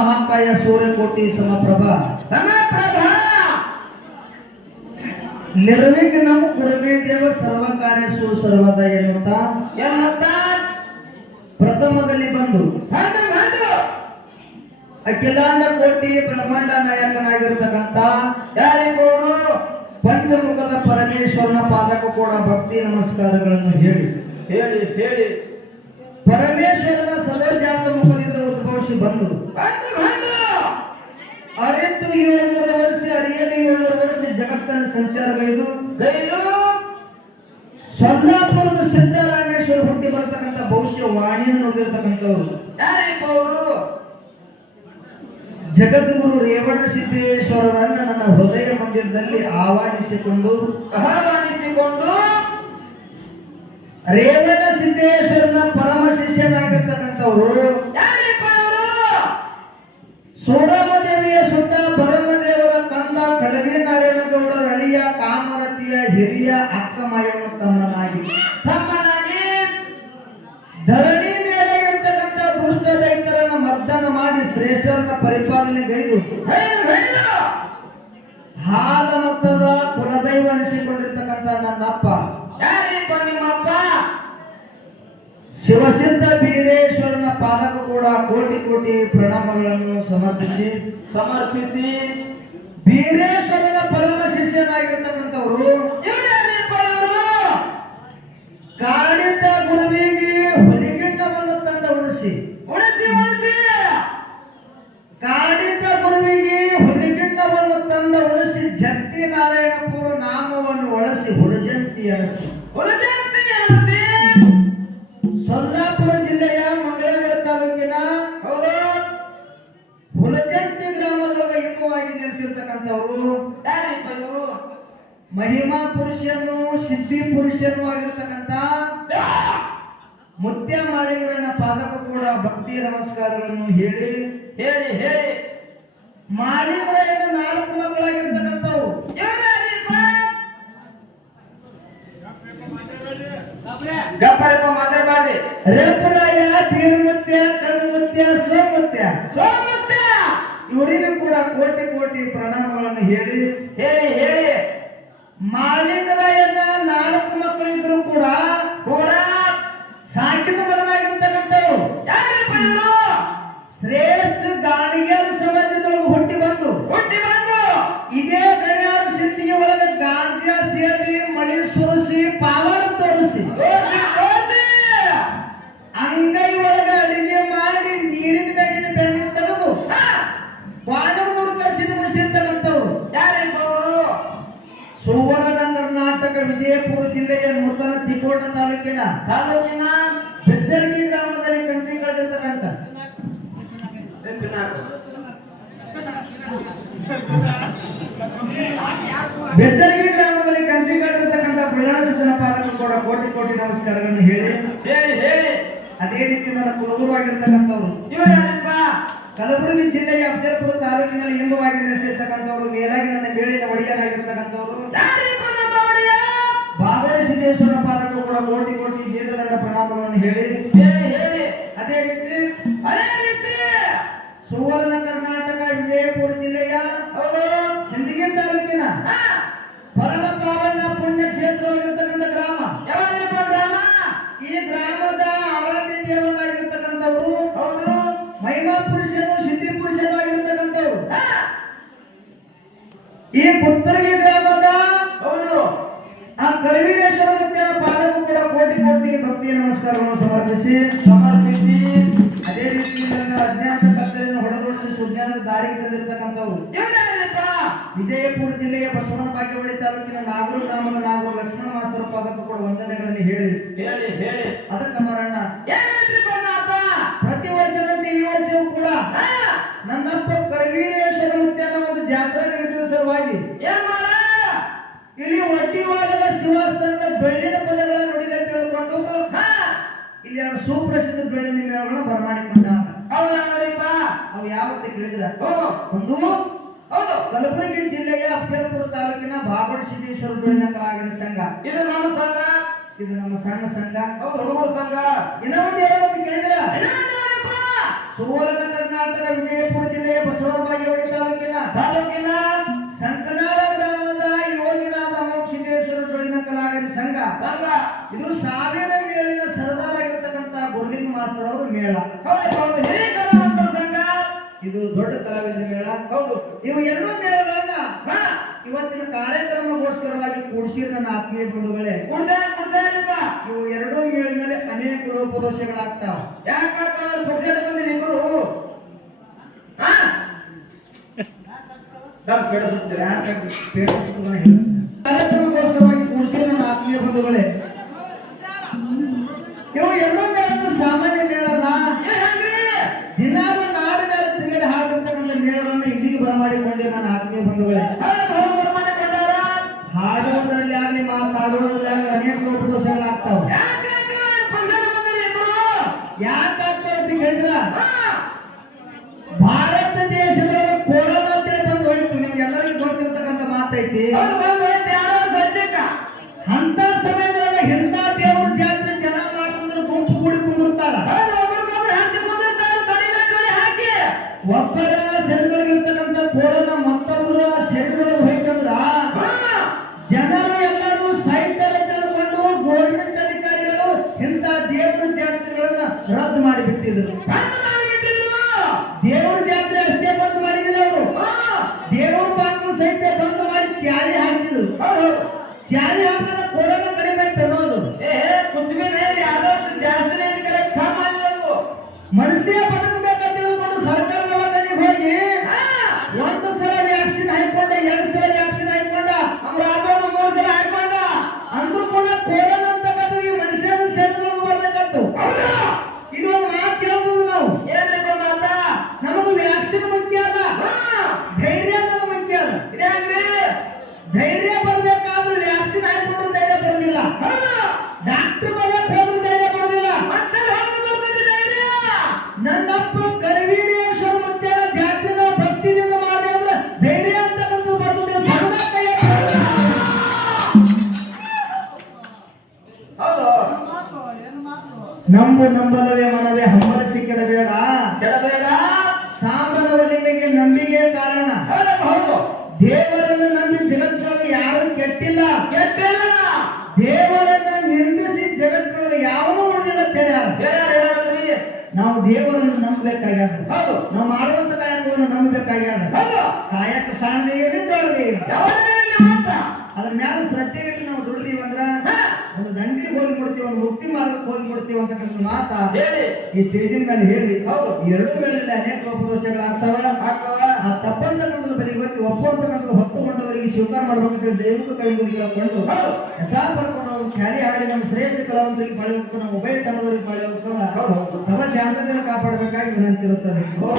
ಮಹಾಕಾಯ ಸೂರ್ಯಕೋಟಿ ಸಮಪ್ರಭ. ಸಮಪ್ರಭಾ! ನಿರ್ವಿಘ್ನಂ ಕುರುಮೇ ದೇವ ಸರ್ವ ಕಾರ್ಯಸು ಸರ್ವದ ಎನ್ನುತ್ತಾ. ಎನ್ನುತ್ತ. ಪ್ರಥಮದಲ್ಲಿ ಬಂದು. ಅಖಿಲಾಂಡ ಕೋಟಿ ಬ್ರಹ್ಮಾಂಡ ನಾಯಕನಾಗಿರ್ತಕ್ಕಂಥ ಯಾರಿಗೋರು? ಪಂಚಮುಖದ ಪರಮೇಶ್ವರನ ಪಾದಕ ಕೂಡ ಭಕ್ತಿ ನಮಸ್ಕಾರಗಳನ್ನು ಹೇಳಿ. ಹೇಳಿ ಹೇಳಿ. ಪರಮೇಶ್ವರನ ಸದರ್ಜಾತ ಮುಖದಿಂದ ಉದ್ಭವಿಸಿ ಬಂದು. ಅರೆತು ಏಳುನೂರು ವರ್ಷ ಅರಿಯಲು ಏಳುನೂರು ವರ್ಷ ಜಗತ್ತನ್ನು ಸಂಚಾರಗೈದು ಗೈದು ಸೊಲ್ಲಾಪುರದ ಸಿದ್ದರಾಮೇಶ್ವರ ಹುಟ್ಟಿ ಬರತಕ್ಕಂಥ ಭವಿಷ್ಯ ವಾಣಿಯನ್ನು ನುಡಿದಿರ್ತಕ್ಕಂಥವ್ರು ಅವರು ಜಗದ್ಗುರು ರೇವಣ ಸಿದ್ದೇಶ್ವರರನ್ನ ನನ್ನ ಹೃದಯ ಮಂದಿರದಲ್ಲಿ ಆಹ್ವಾನಿಸಿಕೊಂಡು ಆಹ್ವಾನಿಸಿಕೊಂಡು ರೇವಣ ಸಿದ್ದೇಶ್ವರನ ಪರಮ ಶಿಷ್ಯನಾಗಿರ್ತಕ್ಕಂಥವ್ರು. ಸೋರಮದೇವಿಯ ಸುತ್ತ ಪರಮದೇವರ ಕಂದ ಕಡಗಿ ನಾರಾಯಣಗೌಡರ ಅಳಿಯ ಕಾಮರತಿಯ ಹಿರಿಯ ಅಕ್ಕಮಯನು ತಮ್ಮನಾಗಿ. ತಮ್ಮನಾಗಿ ಧರಣಿ ಮೇಲೆ ಇರ್ತಕ್ಕಂಥ ದುಷ್ಟ ದೈತ್ಯರನ್ನು ಮರ್ದನ ಮಾಡಿ ಶ್ರೇಷ್ಠರನ್ನ ಪರಿಪಾಲನೆಗೈದು ಗೈದು. ಗೈದು ಹಾಲ ಮೊತ್ತದ ಕುಲದೈವ ಅನಿಸಿಕೊಂಡಿರ್ತಕ್ಕಂಥ ನನ್ನಪ್ಪ. ಯಾರಿಪ್ಪ ನಿಮ್ಮಪ್ಪ? ಶಿವಸಿದ್ಧ ಬೀರೇಶ್ವರನ ಪಾದಕ ಕೂಡ ಕೋಟಿ ಕೋಟಿ ಪ್ರಣಾಮಗಳನ್ನು ಸಮರ್ಪಿಸಿ ಸಮರ್ಪಿಸಿ ವೀರೇಶ್ವರನ ಪರಮ ಶಿಷ್ಯನಾಗಿರ್ತಕ್ಕಂಥವರು. ಕಾಡಿತ ಗುರುವಿಗೆ ಹೊಲಿಗಿಂಡವನ್ನು ತಂದ ಉಳಿಸಿ. ಉಳಿಸಿ ಉಳಿಸಿ. ಕಾಡಿದ್ದ ಗುರುವಿಗೆ ಹುಲಿಗಿಂಡವನ್ನು ತಂದ ಉಳಿಸಿ ಜತ್ತಿ ನಾರಾಯಣಪುರ ನಾಮವನ್ನು ಒಳಸಿ ಹುಲಜಂತಿ ಅಳಸಿ. ಯಾರಿಪ್ಪ ಇವರು ಮಹಿಮಾ ಪುರುಷನು ಸಿದ್ಧಿ ಪುರುಷನು ಆಗಿರ್ತಕ್ಕಂತ ಮುತ್ಯ ಮಾಳಿಗರನ್ನ ಪಾದಕ ಕೂಡ ಭಕ್ತಿ ನಮಸ್ಕಾರಗಳನ್ನು ಹೇಳಿ. ಹೇಳಿ ಹೇಳಿ. ಮಾಳಿಗರ ನಾಲ್ಕು ಮಕ್ಕಳಾಗಿರ್ತಕ್ಕಂಥವು. ಗಪ್ಪರಪ್ಪ ಮಾತಾಡಬಾರ್ರಿ ರೇಪರಾಯ ಸೋಮತ್ಯ ಕಲ್ಮುತ್ಯ ಸೋಮುತ್ಯ ಸೋಮುತ್ತ ಇವರಿಗೂ ಕೋಟಿ ಕೋಟಿ ಪ್ರಣಾಮಗಳನ್ನು ಹೇಳಿ. ಹೇಳಿ ಹೇಳಿ. ಮಾಲೀಕರಾಯನ ನಾಲ್ಕು ಮಕ್ಕಳಿದ್ರು ಕೂಡ ಕೂಡ ಸಾಕಿದ ಬದಲಾಗಿರ್ತಕ್ಕಂಥವ್ರು ಶ್ರೇಷ್ಠ ಗಾಣಿಗ್ಯಾರ ಸಮಾಜದೊಳಗೆ ಹುಟ್ಟಿ ಬಂದು. ಹುಟ್ಟಿ ಬಂದು. ಇದೇ ಗಡಿಯಾರ ಸಿದ್ಧಿಗೆ ಒಳಗೆ ಗಾಂಜಾ ಸೇರಿ ಮಳಿ ಸುರಿಸಿ ಪಾವನ ತೋರಿಸಿ ತೋರ್ಸಿ ತೋರ್ಸಿ ಅಂಗೈ ಒಳಗೆ ಅಡಿಗೆ ಮಾಡಿ ನೀರಿನ ಮ್ಯಾಗಿನ ಬೆಣ್ಣೆ ತೆಗೆದು ಹಾ, ಪಾಂಡವರು ಕರೆಸಿದ ಮುಡಿಸಿರ್ತಕ್ಕಂಥವ್ರು ಯಾರಿಪ್ಪ ಅವರು ಸುವರ್ಣ ಕರ್ನಾಟಕ ವಿಜಯಪುರ ಜಿಲ್ಲೆಯ ನೂತನ ತಿಕೋಟ ತಾಲೂಕಿನ ತಾಲೂಕಿನ ಬೆಜ್ಜರ್ಗಿ ಗ್ರಾಮದಲ್ಲಿ ಕಂತಿ ಕಳೆದಿರ್ತಕ್ಕಂಥ ಬೆಜ್ಜರ್ಗಿ ಗ್ರಾಮದಲ್ಲಿ ಕಂತಿ ಕಳೆದಿರ್ತಕ್ಕಂಥ ಪ್ರಯಾಣ ಸಿದ್ಧನ ಪಾದಕ ಕೂಡ ಕೋಟಿ ಕೋಟಿ ನಮಸ್ಕಾರಗಳನ್ನು ಹೇಳಿ. ಹೇಳಿ ಹೇಳಿ. ಅದೇ ರೀತಿ ನನ್ನ ಕುಲಗುರು ಆಗಿರ್ತಕ್ಕಂಥವ್ರು. ಕಲಬುರಗಿ ಜಿಲ್ಲೆಯ ಅಫಜಲ್ಪುರ ತಾಲೂಕಿನಲ್ಲಿ ಎಂಬವಾಗಿ ನೆಲೆಸಿರ್ತಕ್ಕಂಥವ್ರು ಮೇಲಾಗಿ ನನ್ನ ಮೇಲಿನ ಒಡೆಯನಾಗಿರ್ತಕ್ಕಂಥವ್ರು. ಹೇಳಿ ಹೇಳಿ ಹೇಳಿ. ಅದೇ ರೀತಿ ಅದೇ ರೀತಿ ಸುವರ್ಣ ಕರ್ನಾಟಕ ವಿಜಯಪುರ ಜಿಲ್ಲೆಯ ಸಿಂದಗಿ ತಾಲೂಕಿನ ಪರಮ ಪಾವನ ಪುಣ್ಯ ಕ್ಷೇತ್ರವಾಗಿರ್ತಕ್ಕಂಥ ಗ್ರಾಮ. ಯಾವ ಗ್ರಾಮ? ಈ ಗ್ರಾಮದ ಆರಾಧ್ಯ ದೇವನಾಗಿರ್ತಕ್ಕಂಥವ್ರು ಹೌದು. ಮಹಿಮಾ ಪುರುಷರು ಸಿದ್ಧಿ ಪುರುಷರು ಆಗಿರ್ತಕ್ಕಂಥವ್ರು. ಈ ಪುತ್ರಗಿ ಗ್ರಾಮದ ಹೌದು. ಆ ಪಾದಕ್ಕೂ ಕೂಡ ಕೋಟಿ ಕೋಟಿ ಭಕ್ತಿ ನಮಸ್ಕಾರವನ್ನು ಸಮರ್ಪಿಸಿ ಸಮರ್ಪಿಸಿ. ಅದೇ ರೀತಿ ನನ್ನ ಅಜ್ಞಾತ ಕತ್ತಲೆಯನ್ನು ಹೊಡೆದೋಡಿಸಿ ಸುಜ್ಞಾನದ ದಾರಿಗೆ ತಂದಿರತಕ್ಕಂಥವ್ರು. ವಿಜಯಪುರ ಜಿಲ್ಲೆಯ ಬಸವನ ಬಾಗೇವಾಡಿ ತಾಲೂಕಿನ ನಾಗೂರು ಗ್ರಾಮದ ನಾಗೂರು ಲಕ್ಷ್ಮಣ ಮಾಸ್ತರ ಅದಕ್ಕೂ ಕೂಡ ವಂದನೆಗಳನ್ನು ಹೇಳಿ. ಹೇಳಿ ಹೇಳಿ. ಅದಕ್ಕೆ ಮರಣ್ಣ. ಇಲ್ಲಿ ಎರಡು ಸುಪ್ರಸಿದ್ಧ ಬೆಳ್ಳಿನ ಮೇಳಗಳನ್ನ ಬರಮಾಡಿಕೊಂಡ. ಹೌದಲ್ವರಿಪ್ಪ ಅವು ಯಾವತ್ತೆ ಕೇಳಿದ್ರ ಒಂದು ಹೌದು ಕಲಬುರಗಿ ಜಿಲ್ಲೆಯ ಅಫಜಲ್ಪುರ ತಾಲೂಕಿನ ಬಾಬಳ ಸಿದ್ದೇಶ್ವರ ಬೆಳ್ಳಿನ ಕಲಾವಿದರ ಸಂಘ. ಇದು ನಮ್ಮ ಸಂಘ. ಇದು ನಮ್ಮ ಸಣ್ಣ ಸಂಘ. ಹೌದು ಹುಡುಗರ ಸಂಘ. ಇನ್ನೊಂದು ಯಾವತ್ತು ಕೇಳಿದ್ರ? ಸುವರ್ಣ ಕರ್ನಾಟಕ ವಿಜಯಪುರ ಬಸವನ ಬಾಗೇವಾಡಿ ತಾಲೂಕಿನ ತಾಲೂಕಿನ ಸಂಕನಾಳ ಗ್ರಾಮದ ಯೋಗಿನಾಥ ಮೋಕ್ಷಿದೇಶ್ವರ ಬೆಳ್ಳಿನ ಸಂಘ. ಸಂಘ. ಇದು ಸಾವಿರ ಅವರ ಮೇಳ. ಇದು ದೊಡ್ಡ ಕಲಾವಿದರ ಮೇಳ. ಹೌದು. ಇವು ಎರಡೂ ಮೇಳಗಳನ್ನ ಹಾ ಇವತ್ತಿನ ಕಾರ್ಯಕ್ರಮಗೋಸ್ಕರವಾಗಿ ಕೂಡಿಸಿ ನನ್ನ ಆತ್ಮೀಯ ಬಂಧುಗಳೇ. ಇವು ಎರಡೂ ಮೇಳಿನಲ್ಲಿ ಅನೇಕ ರೂಪದೋಷಗಳಾಗ್ತಾವ. ಯಾಕಂದ್ರೆ ಪಕ್ಷದ ಬಂದಿರಿ ಇಬ್ರು. ಹಾ ನಮ್ ಕೆಡಿಸುತ್ತೀರಾ ಕಾರ್ಯಕ್ರಮಗೋಸ್ಕರವಾಗಿ ಕೂಡಿಸಿ ನನ್ನ ಆತ್ಮೀಯ ಬಂಧುಗಳೇ. ಇವು ಎರಡೂ ಸಾಮಾನ್ಯ ಮೇಳಲ್ಲ ದಿನಾಲು ನಾಡು ಮೇಲೆ ತಿರುಗಡೆ ಹಾಡುತ್ತಕ್ಕಂಥ ಮೇಳವನ್ನು ಇಲ್ಲಿಗೆ ಬರಮಾಡಿಕೊಂಡೆ ನನ್ನ ಆತ್ಮೀಯ ಬಂಧುಗಳೇ. ಹಾಡುವುದರಲ್ಲಿ ಆಗಲಿ ಮಾತಾಡುವುದರಲ್ಲಿ ಆಗಲಿ ಅನೇಕ ಇಬ್ರು ಯಾಕಾಗ್ತಾವ ಅಂತ ಕೇಳಿದ್ರ? ಭಾರತ ದೇಶದೊಳಗೆ ಕೊರೋನಾ ಅಂತೇಳಿ ಬಂದು ಹೋಯ್ತು. ನಿಮ್ಗೆಲ್ಲರಿಗೂ ಗೊತ್ತಿರ್ತಕ್ಕಂಥ ಮಾತೈತಿ. ರದ್ದು ಮಾಡಿಬಿಟ್ಟಿದ್ರು ಬಂದ್ ದೇವರ ಜಾತ್ರೆ ಅಷ್ಟೇ ಬಂದ್ ಮಾಡಿದ್ರು ಅವರು. ದೇವರ ಪಾತ್ರ ಸಹಿತ ಬಂದ್ ಮಾಡಿ ಚಾರಿ ಹಾಕಿದ್ರು. ಚಾರಿ ಹಾಕಿದ್ರೆ ಕೊರೋನಾ ಕಡಿಮೆ ತರೋದು ಮನುಷ್ಯ ಏ ಹೌದು ದೇವರನ್ನು ನಂಬಿ ಜಗತ್ತೊಳಗೆ ಯಾರು ಕೆಟ್ಟಿಲ್ಲ. ಕೆಟ್ಟಿಲ್ಲ. ದೇವರನ್ನ ನಿಂದಿಸಿ ಜಗತ್ತೊಳಗೆ ಯಾವನು ಉಳಿದಿಲ್ಲ ತಿಳಿಯಾರ ನಾವು ದೇವರನ್ನು ನಂಬಬೇಕಾಗ್ಯದ. ಹೌದು. ನಾವು ಮಾಡುವಂತ ಕಾಯಕವನ್ನು ನಂಬಬೇಕಾಗ್ಯದ. ಹೌದು. ಕಾಯಕ ಸಾಣದೇ ಇರಲಿ ದೊಡ್ಡದೇ ಅದ್ರ ಮ್ಯಾಲ ಶ್ರದ್ಧೆ ಇಟ್ಟು ನಾವು ದುಡಿದೀವಿ ಅಂದ್ರ ಒಂದು ದಂಡಿ ಹೋಗಿ ಬಿಡ್ತೀವಿ ಒಂದು ಮುಕ್ತಿ ಮಾರ್ಗಕ್ಕೆ ಹೋಗಿ ಬಿಡ್ತೀವಿ ಅಂತಕ್ಕಂಥ ಮಾತಾ. ಈ ಸ್ಟೇಜಿನ ಮೇಲೆ ಹೇಳಿ. ಹೌದು. ಎರಡು ಮೇಲೆ ಅನೇಕ ಲೋಪದೋಷಗಳಾಗ್ತಾವ ಹಾಕವ ಹೋಗಿ ಒಪ್ಪುವಂತಕ್ಕಂಥದ್ದು ಹೊತ್ತುಕೊಂಡವರಿಗೆ ಸ್ವೀಕಾರ ಮಾಡಬೇಕಂತ ದೈವಿಕ ಕೇಳಿಕೊಂಡು ಹೌದು. ಯಥಾ ಬರ್ಕೊಂಡು ಅವ್ರು ಖ್ಯಾಲಿ ಹಾಡಿ ನಮ್ಮ ಶ್ರೇಷ್ಠ ಕಲಾವಂತರಿಗೆ ಪಾಳಿ ಹೋಗ್ತಾನೆ ಉಭಯ ತಂಡದವರಿಗೆ ಪಾಳಿ ಹೋಗ್ತಾನೆ ಸಮಸ್ಯೆ ಶಾಂತತೆಯನ್ನು ಕಾಪಾಡಬೇಕಾಗಿ ವಿನಂತಿ ಇರುತ್ತದೆ ಓ